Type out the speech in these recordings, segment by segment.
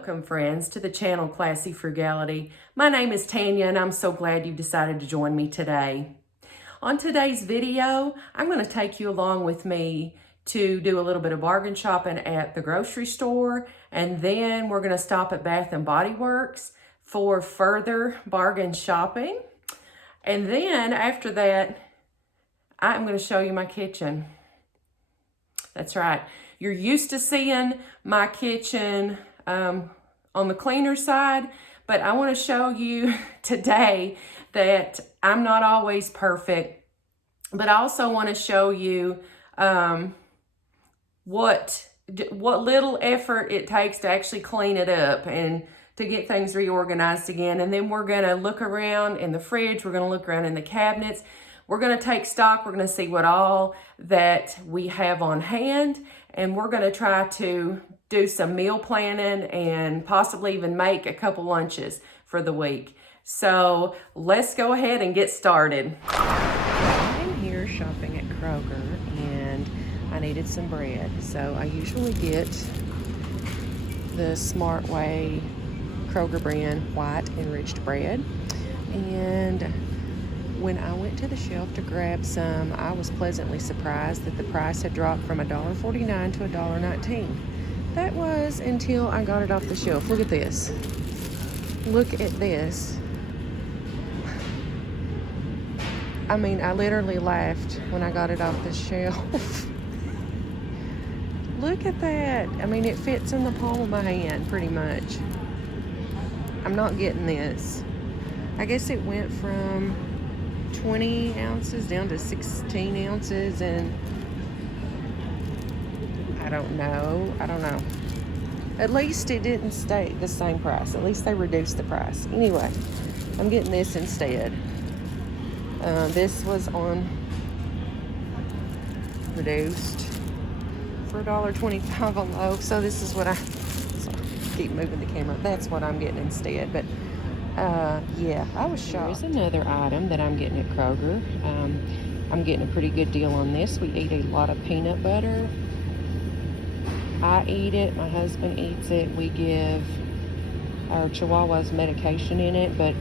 Welcome, friends, to the channel Classy Frugality. My name is Tanya, and I'm so glad you decided to join me today. On today's video, I'm going to take you along with me to do a little bit of bargain shopping at the grocery store, and then we're going to stop at Bath & Body Works for further bargain shopping. And then after that, I'm going to show you my kitchen. That's right. You're used to seeing my kitchen on the cleaner side, but I want to show you today that I'm not always perfect, but I also want to show you what little effort it takes to actually clean it up and to get things reorganized again. And then we're going to look around in the fridge. We're going to look around in the cabinets. We're going to take stock. We're going to see what all that we have on hand. And we're going to try to do some meal planning and possibly even make a couple lunches for the week. So let's go ahead and get started. I'm here shopping at Kroger and I needed some bread. So I usually get the Smart Way Kroger brand white enriched bread. And when I went to the shelf to grab some, I was pleasantly surprised that the price had dropped from $1.49 to $1.19. That was until I got it off the shelf. Look at this. Look at this. I mean, I literally laughed when I got it off the shelf. Look at that. I mean, it fits in the palm of my hand pretty much. I'm not getting this. I guess it went from 20 ounces down to 16 ounces, and I don't know. At least it didn't stay the same price. At least they reduced the price. Anyway, I'm getting this instead. This was on reduced for $1.25 a loaf. So this is what keep moving the camera. That's what I'm getting instead. But yeah, I was shocked. There's another item that I'm getting at Kroger. I'm getting a pretty good deal on this. We eat a lot of peanut butter. I eat it, my husband eats it. We give our chihuahuas medication in it, but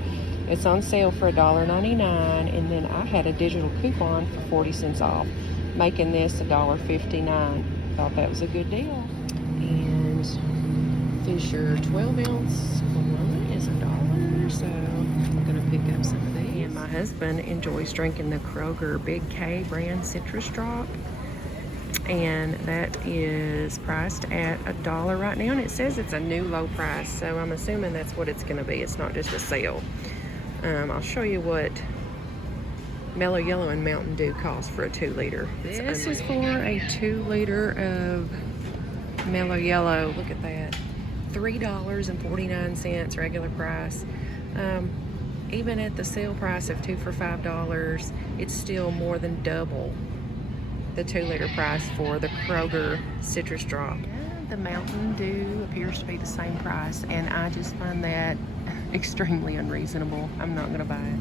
it's on sale for $1.99, and then I had a digital coupon for 40 cents off, making this $1.59. Thought that was a good deal. And Fisher 12-ounce bologna is $1, so I'm gonna pick up some of these. And my husband enjoys drinking the Kroger Big K brand citrus drop, and that is priced at $1 right now, and it says it's a new low price, so I'm assuming that's what it's gonna be. It's not just a sale. I'll show you what Mellow Yellow and Mountain Dew cost for a 2-liter. This is for a 2-liter of Mellow Yellow. Look at that. $3.49 regular price. Even at the sale price of 2 for $5, it's still more than double the 2-liter price for the Kroger citrus drop. The Mountain Dew appears to be the same price, and I just find that extremely unreasonable. I'm not gonna buy it.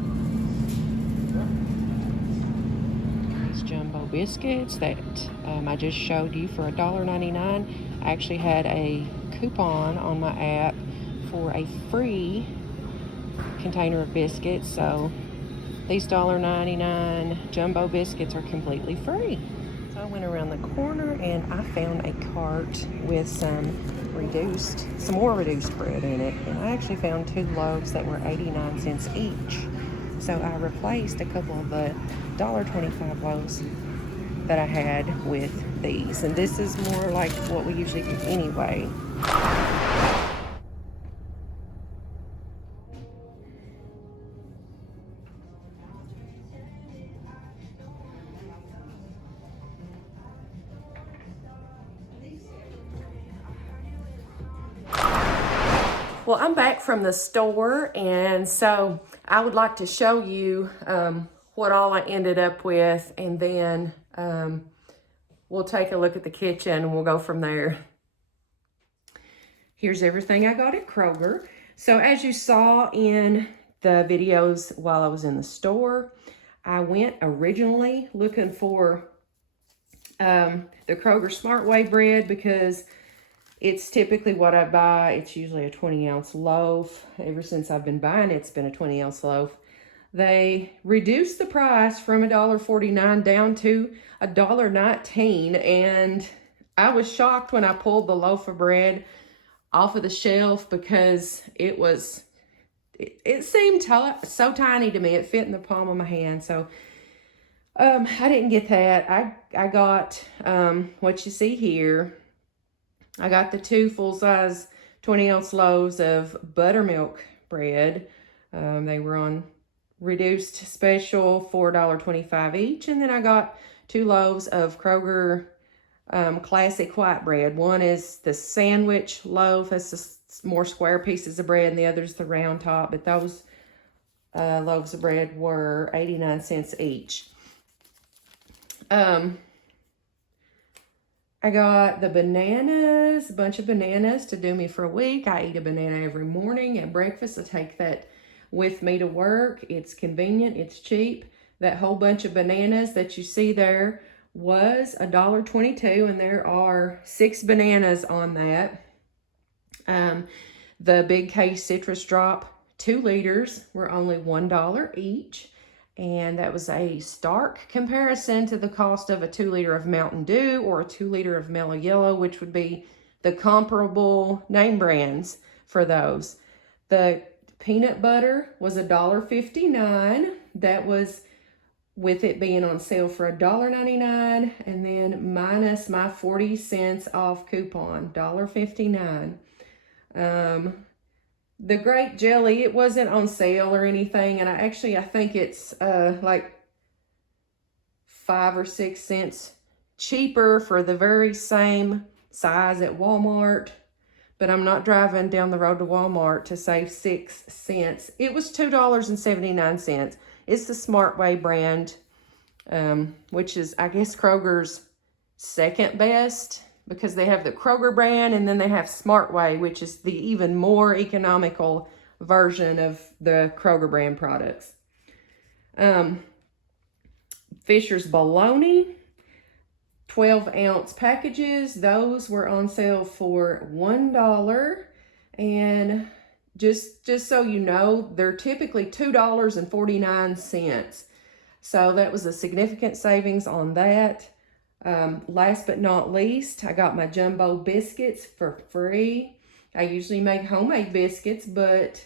These jumbo biscuits that I just showed you for $1.99. I actually had a coupon on my app for a free container of biscuits, so these $1.99 jumbo biscuits are completely free. So I went around the corner and I found a cart with some more reduced bread in it, and I actually found 2 loaves that were 89 cents each. So I replaced a couple of the $1.25 loaves that I had with these, and this is more like what we usually do anyway. Well, I'm back from the store, and so I would like to show you what all I ended up with, and then we'll take a look at the kitchen and we'll go from there. Here's everything I got at Kroger. So as you saw in the videos while I was in the store, I went originally looking for the Kroger Smart Way bread because It's typically what I buy. It's usually a 20-ounce loaf. Ever since I've been buying it, it's been a 20-ounce loaf. They reduced the price from $1.49 down to $1.19, and I was shocked when I pulled the loaf of bread off of the shelf because it seemed so tiny to me. It fit in the palm of my hand. So I didn't get that. I got what you see here. I got the 2 full-size 20-ounce loaves of buttermilk bread. They were on reduced special, $4.25 each. And then I got 2 loaves of Kroger classic white bread. One is the sandwich loaf. That's just more square pieces of bread, and the other's the round top. But those loaves of bread were 89 cents each. I got the bananas, a bunch of bananas to do me for a week. I eat a banana every morning at breakfast. I take that with me to work. It's convenient, it's cheap. That whole bunch of bananas that you see there was $1.22, and there are 6 bananas on that. The Big K Citrus Drop 2 liters were only $1 each. And that was a stark comparison to the cost of a 2 liter of Mountain Dew or a 2 liter of Mellow Yellow, which would be the comparable name brands for those. The peanut butter was $1.59. That was with it being on sale for $1.99, and then minus my 40 cents off coupon, $1.59. The grape jelly, it wasn't on sale or anything, and I think it's like 5 or 6 cents cheaper for the very same size at Walmart, but I'm not driving down the road to Walmart to save 6 cents. It was $2.79. It's the Smart Way brand, which is, I guess, Kroger's second best, because they have the Kroger brand, and then they have Smart Way, which is the even more economical version of the Kroger brand products. Fisher's bologna, 12-ounce packages. Those were on sale for $1. And just so you know, they're typically $2.49. So that was a significant savings on that. Last but not least, I got my jumbo biscuits for free. I usually make homemade biscuits, but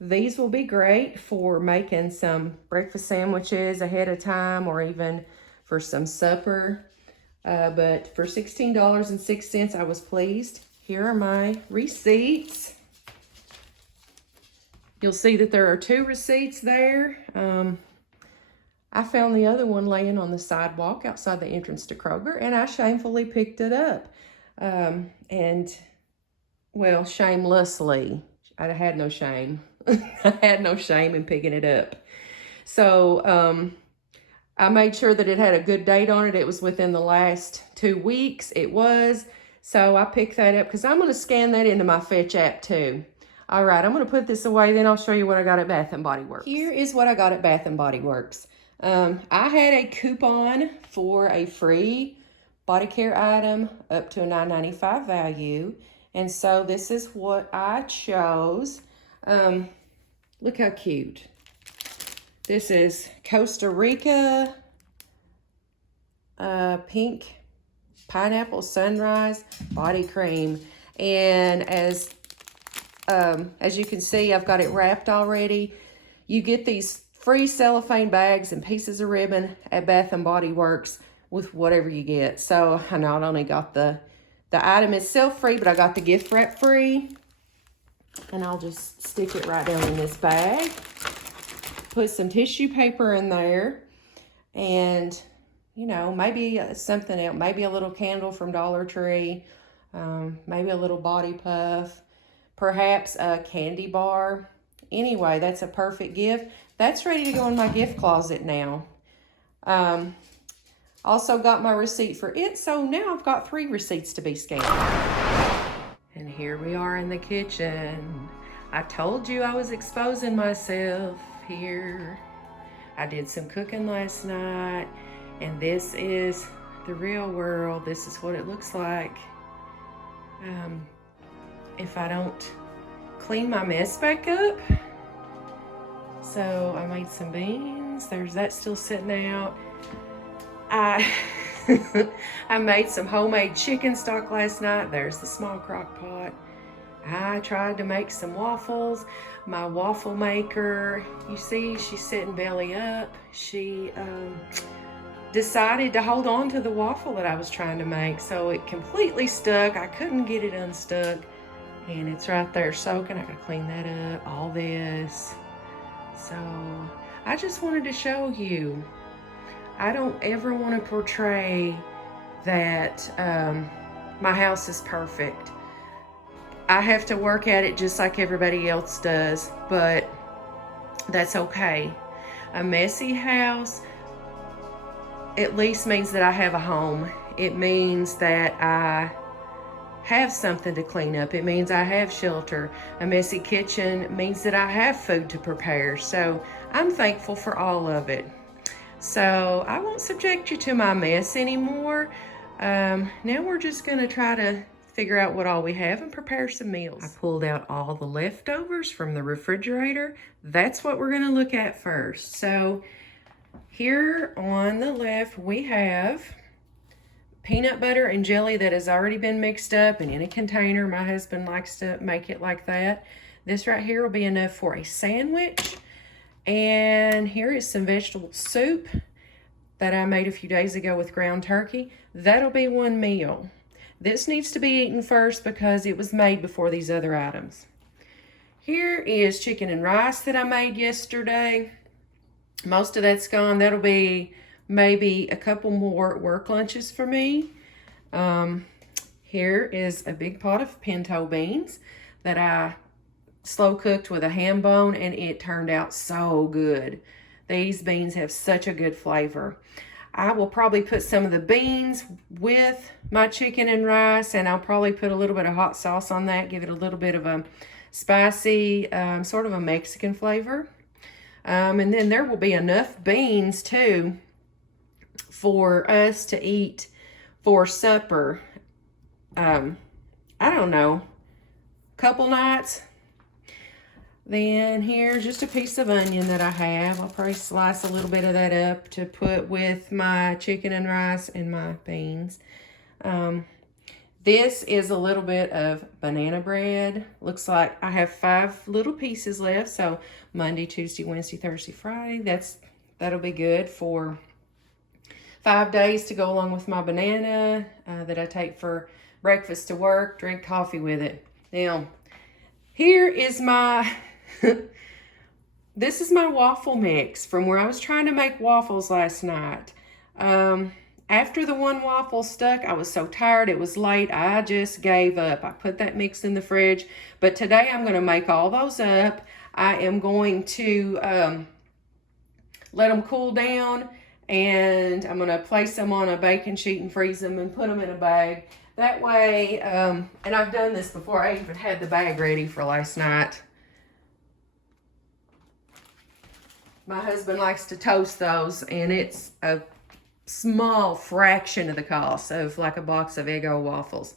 these will be great for making some breakfast sandwiches ahead of time, or even for some supper. But for $16.06, I was pleased. Here are my receipts. You'll see that there are 2 receipts there. I found the other one laying on the sidewalk outside the entrance to Kroger, and I shamefully picked it up. Well, shamelessly. I had no shame. I had no shame in picking it up. So I made sure that it had a good date on it. It was within the last 2 weeks. It was. So I picked that up because I'm going to scan that into my Fetch app too. All right, I'm going to put this away, then I'll show you what I got at Bath & Body Works. Here is what I got at Bath & Body Works. I had a coupon for a free body care item up to a $9.95 value. And so this is what I chose. Look how cute. This is Costa Rica pink pineapple sunrise body cream. And as you can see, I've got it wrapped already. You get these free cellophane bags and pieces of ribbon at Bath & Body Works with whatever you get. So I not only got the item itself free, but I got the gift wrap free. And I'll just stick it right down in this bag. Put some tissue paper in there. And, you know, maybe something else. Maybe a little candle from Dollar Tree. Maybe a little body puff. Perhaps a candy bar. Anyway, that's a perfect gift. That's ready to go in my gift closet now. Also got my receipt for it, so now I've got 3 receipts to be scanned. And here we are in the kitchen. I told you I was exposing myself here. I did some cooking last night, and this is the real world. This is what it looks like. if I don't clean my mess back up. So I made some beans. There's that still sitting out. I made some homemade chicken stock last night. There's the small crock pot. I tried to make some waffles. My waffle maker, you see, she's sitting belly up. She decided to hold on to the waffle that I was trying to make, so it completely stuck. I couldn't get it unstuck, and it's right there soaking. I gotta clean that up, all this. So I just wanted to show you, I don't ever want to portray that my house is perfect. I have to work at it just like everybody else does, but that's okay. A messy house at least means that I have a home. It means that I have something to clean up. It means I have shelter. A messy kitchen means that I have food to prepare. So I'm thankful for all of it. So I won't subject you to my mess anymore. Now we're just gonna try to figure out what all we have and prepare some meals. I pulled out all the leftovers from the refrigerator. That's what we're gonna look at first. So here on the left, we have peanut butter and jelly that has already been mixed up and in a container. My husband likes to make it like that. This right here will be enough for a sandwich. And here is some vegetable soup that I made a few days ago with ground turkey. That'll be one meal. This needs to be eaten first because it was made before these other items. Here is chicken and rice that I made yesterday. Most of that's gone. That'll be maybe a couple more work lunches for me. Here is a big pot of pinto beans that I slow cooked with a ham bone, and it turned out so good. These beans have such a good flavor. I will probably put some of the beans with my chicken and rice, and I'll probably put a little bit of hot sauce on that, give it a little bit of a spicy, sort of a Mexican flavor. And then there will be enough beans too for us to eat for supper. I don't know, couple nights. Then here's just a piece of onion that I have. I'll probably slice a little bit of that up to put with my chicken and rice and my beans. This is a little bit of banana bread. Looks like I have 5 little pieces left. So Monday, Tuesday, Wednesday, Thursday, Friday. That'll be good for 5 days to go along with my banana that I take for breakfast to work, drink coffee with it. Now, here is my... This is my waffle mix from where I was trying to make waffles last night. After the one waffle stuck, I was so tired. It was late. I just gave up. I put that mix in the fridge. But today I'm going to make all those up. I am going to let them cool down, and I'm going to place them on a baking sheet and freeze them and put them in a bag. That way, and I've done this before. I even had the bag ready for last night. My husband likes to toast those, and it's a small fraction of the cost of like a box of Eggo waffles.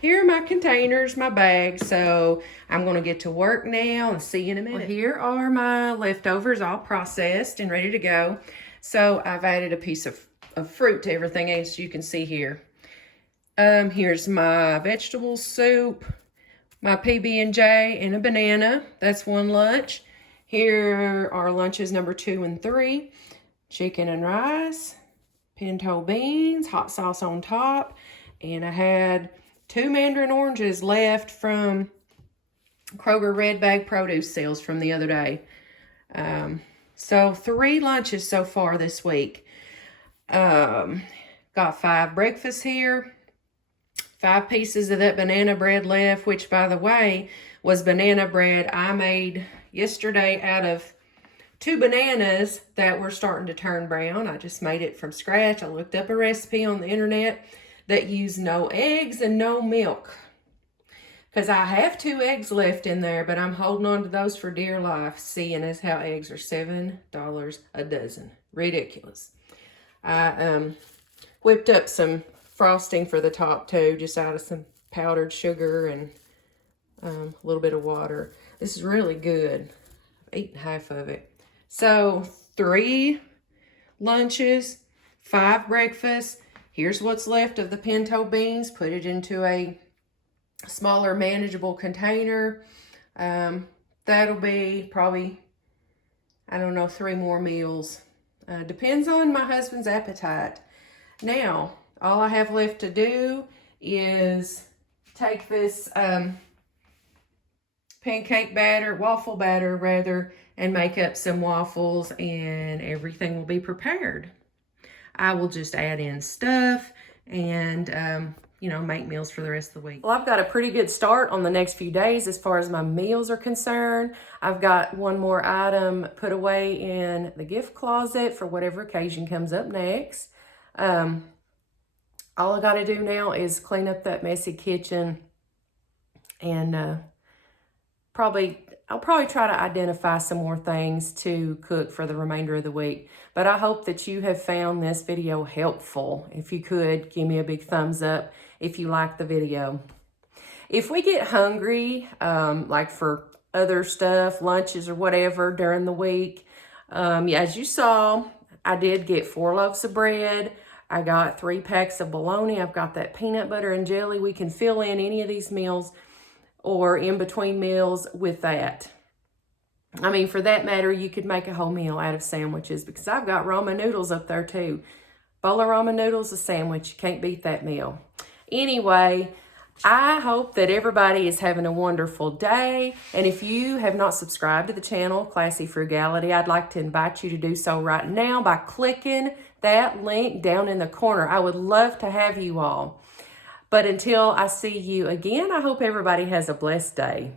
Here are my containers, my bags, so I'm going to get to work now and see you in a minute. Well, here are my leftovers all processed and ready to go. So I've added a piece of fruit to everything, as you can see here. Here's my vegetable soup, my PB&J, and a banana. That's one lunch. Here are lunches number 2 and 3. Chicken and rice, pinto beans, hot sauce on top. And I had 2 mandarin oranges left from Kroger red bag produce sales from the other day. So 3 lunches so far this week. Got 5 breakfasts here. 5 pieces of that banana bread left, which, by the way, was banana bread I made yesterday out of 2 bananas that were starting to turn brown. I just made it from scratch. I looked up a recipe on the internet that used no eggs and no milk, because I have 2 eggs left in there, but I'm holding on to those for dear life, seeing as how eggs are $7 a dozen. Ridiculous. I whipped up some frosting for the top too, just out of some powdered sugar and a little bit of water. This is really good. I've eaten half of it. So 3 lunches, 5 breakfasts. Here's what's left of the pinto beans. Put it into a smaller, manageable container. That'll be probably, I don't know, 3 more meals. Depends on my husband's appetite. Now, all I have left to do is take this pancake batter, waffle batter rather, and make up some waffles, and everything will be prepared. I will just add in stuff and, you know, make meals for the rest of the week. Well, I've got a pretty good start on the next few days as far as my meals are concerned. I've got one more item put away in the gift closet for whatever occasion comes up next. All I got to do now is clean up that messy kitchen, and I'll probably try to identify some more things to cook for the remainder of the week. But I hope that you have found this video helpful. If you could, give me a big thumbs up if you like the video. If we get hungry, like for other stuff, lunches or whatever during the week, as you saw, I did get 4 loaves of bread. I got 3 packs of bologna. I've got that peanut butter and jelly. We can fill in any of these meals or in between meals with that. I mean, for that matter, you could make a whole meal out of sandwiches, because I've got ramen noodles up there too. Bowl of ramen noodles, a sandwich. You can't beat that meal. Anyway, I hope that everybody is having a wonderful day. And if you have not subscribed to the channel, Classy Frugality, I'd like to invite you to do so right now by clicking that link down in the corner. I would love to have you all. But until I see you again, I hope everybody has a blessed day.